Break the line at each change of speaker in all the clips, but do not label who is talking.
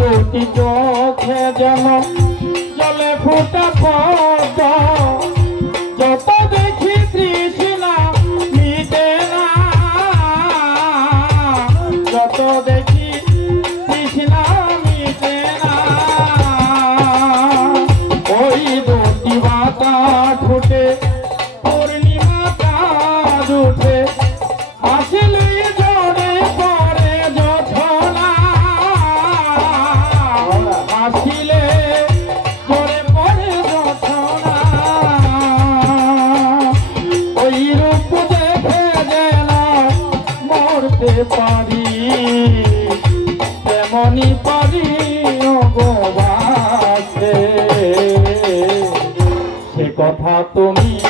দুটি চোখে যেন জলে ফোটা পদ্ম পারি তেমনি পারি সে কথা তুমি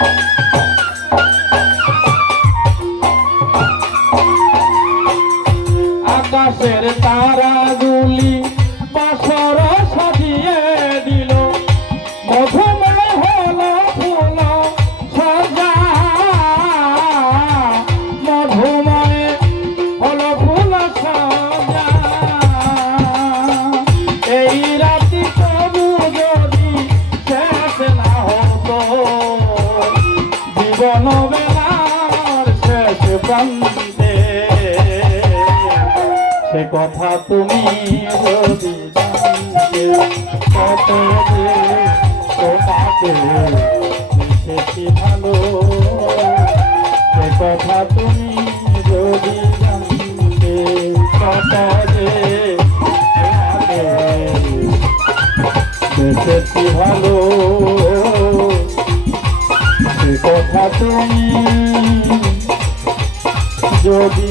Oh. জীবন বেলার শেষ প্রান্তে। সে কথা তুমি ভালো। সে কথা তুমি যদি জানতে ভালো। যদি